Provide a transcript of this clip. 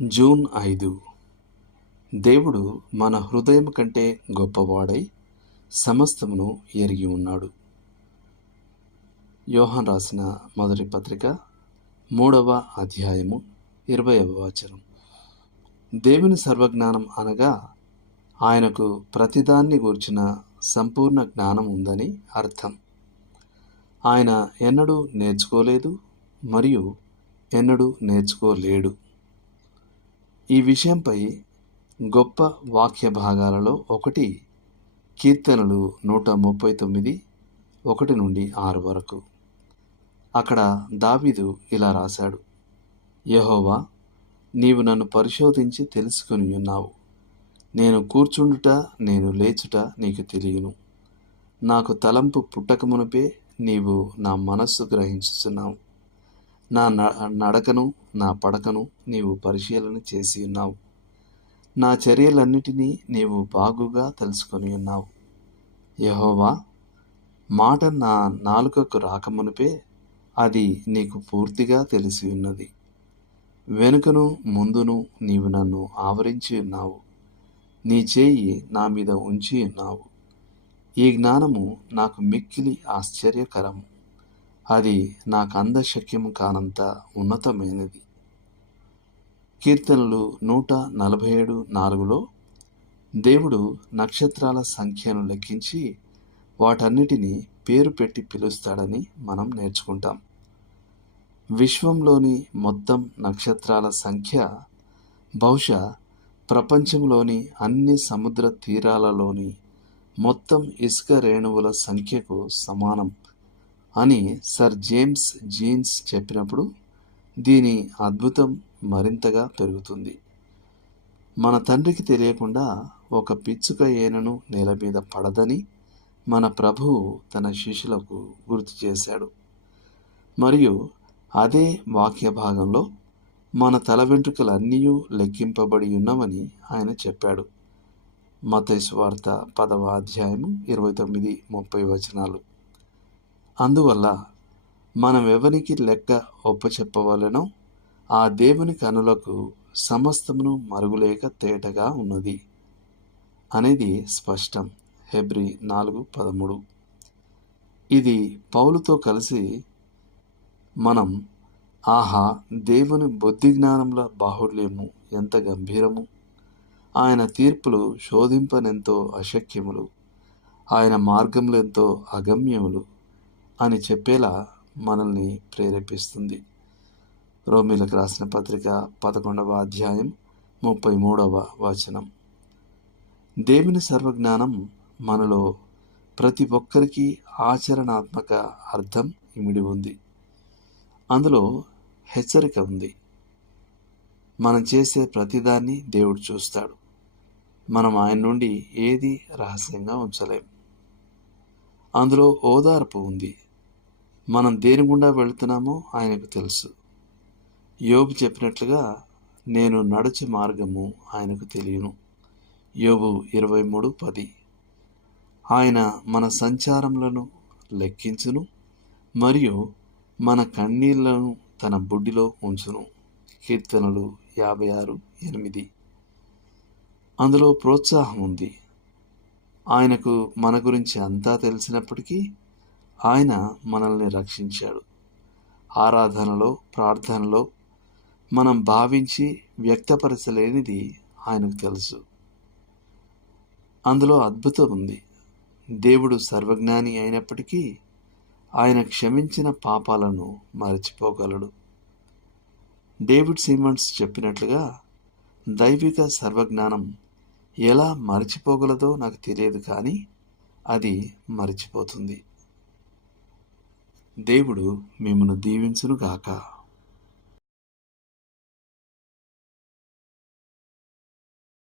June 5. దేవుడు మన హృదయం కంటే గొప్పవాడై సమస్తమును ఎరిగి ఉన్నాడు. యోహాను రాసిన మొదటి పత్రిక 3వ అధ్యాయము 20వ వచనం. దేవుని సర్వజ్ఞానం అనగా ఆయనకు ప్రతిదాన్ని గూర్చిన సంపూర్ణ జ్ఞానం ఉందని అర్థం. ఆయన ఎన్నడూ నేర్చుకోలేదు మరియు ఎన్నడూ నేర్చుకోలేడు. ఈ విషయంపై గొప్ప వాక్య భాగాలలో ఒకటి కీర్తనలు 139 1-6 వరకు. అక్కడ దావీదు ఇలా రాశాడు: యెహోవా, నీవు నన్ను పరిశోధించి తెలుసుకొని ఉన్నావు. నేను కూర్చుండుట నేను లేచుట నీకు తెలియను. నాకు తలంపు పుట్టకమునుపే నీవు నా మనస్సు గ్రహించుచున్నావు. నా నడకను నా పడకను నీవు పరిశీలన చేసి ఉన్నావు. నా చర్యలన్నిటినీ నీవు బాగుగా తెలుసుకొని ఉన్నావు. యెహోవా, మాట నా నాలుకకు రాకమునుపే అది నీకు పూర్తిగా తెలిసి ఉన్నది. వెనుకను ముందును నీవు నన్ను ఆవరించి ఉన్నావు. నీ చేయి నా మీద ఉంచి ఉన్నావు. ఈ జ్ఞానము నాకు మిక్కిలి ఆశ్చర్యకరము. అది నాకు అందశక్యము కానంత ఉన్నతమైనది. కీర్తనలు 147:4లో దేవుడు నక్షత్రాల సంఖ్యను లెక్కించి వాటన్నిటినీ పేరు పెట్టి పిలుస్తాడని మనం నేర్చుకుంటాం. విశ్వంలోని మొత్తం నక్షత్రాల సంఖ్య బహుశా ప్రపంచంలోని అన్ని సముద్ర తీరాలలోని మొత్తం ఇసుక రేణువుల సంఖ్యకు సమానం అని సర్ జేమ్స్ జీన్స్ చెప్పినప్పుడు దీని అద్భుతం మరింతగా పెరుగుతుంది. మన తండ్రికి తెలియకుండా ఒక పిచ్చుక ఏనను నేల మీద పడదని మన ప్రభువు తన శిష్యులకు గుర్తు చేశాడు. మరియు అదే వాక్య భాగంలో మన తల వెంట్రుకలన్నీ లెక్కింపబడి ఉన్నవని ఆయన చెప్పాడు. మత్తయి సువార్త 10వ అధ్యాయము 29-30 వచనాలు. అందువల్ల మనం ఎవరికి లెక్క ఒప్పచెప్పవలెనో ఆ దేవుని కనులకు సమస్తమును మరుగులేక తేటగా ఉన్నది అనేది స్పష్టం. హెబ్రీ 4:13. ఇది పౌలుతో కలిసి మనం ఆహా, దేవుని బుద్ధి జ్ఞానముల బాహుళ్యము ఎంత గంభీరము, ఆయన తీర్పులు శోధింపనెంతో అశక్యములు, ఆయన మార్గములు ఎంతో అగమ్యములు అని చెప్పేలా మనల్ని ప్రేరేపిస్తుంది. రోమీలకు రాసిన పత్రిక 11వ అధ్యాయం 33వ వచనం. దేవుని సర్వజ్ఞానం మనలో ప్రతి ఒక్కరికి ఆచరణాత్మక అర్థం ఇమిడి ఉంది. అందులో హెచ్చరిక ఉంది. మనం చేసే ప్రతిదాన్ని దేవుడు చూస్తాడు. మనం ఆయన నుండి ఏది రహస్యంగా ఉంచలేం. అందులో ఓదార్పు ఉంది. మనం దేని గుండా వెళుతున్నామో ఆయనకు తెలుసు. యోబు చెప్పినట్లుగా నేను నడుచు మార్గము ఆయనకు తెలియను. యోబు 23:10. ఆయన మన సంచారములను లెక్కించును మరియు మన కన్నీళ్లను తన బుడ్డిలో ఉంచును. కీర్తనలు 56:8. అందులో ప్రోత్సాహం ఉంది. ఆయనకు మన గురించి అంతా తెలిసినప్పటికీ ఆయన మనల్ని రక్షించాడు. ఆరాధనలో ప్రార్థనలో మనం భావించి వ్యక్తపరచలేనిది ఆయనకు తెలుసు. అందులో అద్భుతం ఉంది. దేవుడు సర్వజ్ఞాని అయినప్పటికీ ఆయన క్షమించిన పాపాలను మరచిపోగలడు. డేవిడ్ సీమన్స్ చెప్పినట్లుగా దైవిక సర్వజ్ఞానం ఎలా మరచిపోగలదో నాకు తెలియదు, కానీ అది మరచిపోతుంది. దేవుడు మిమ్మును దీవించును గాక.